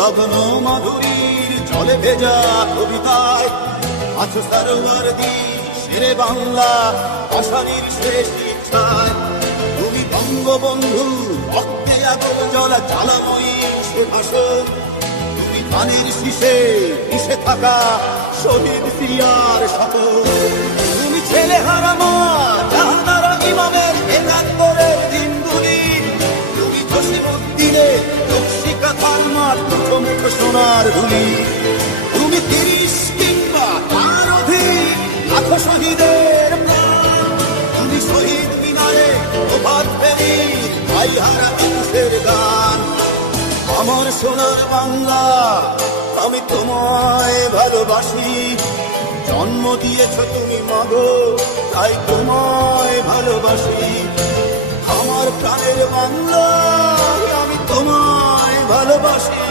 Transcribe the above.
লগ্ন মাধুরীর জলে ভেজা কবিতায় আছো সরোবরদী শেরে বাংলা আষাঢ়ের শেষ ইচ্ছায়। তুমি বঙ্গবন্ধু রক্তে আগুন জ্বলা জ্বালাময়ী সে ভাষণ। তুমি ধানের শীষে মিশে থাকা শহীদ সিয়ার শপথ। তুমি ছেলে হারা মা জাহানারা ইমামের একাত্তরের দিনগুলি। তুমি জসিমউদ্দিনের রক্ষিকা থালমার মুখো মুখো সোনার ধুলি। তুমি ৩০ কিংবা তার অধিক লাখো শহীদের প্রাণ। তুমি শহীদ মিনারে প্রভাত ফেরির ভাইহারা মানুষের গান। আমার সোনার বাংলা আমি তোমায় ভালোবাসি। জন্ম দিয়েছ তুমি মাগো তাই তোমায় ভালোবাসি। আমার প্রাণের বাংলা আমি তোমায় ভালোবাসি।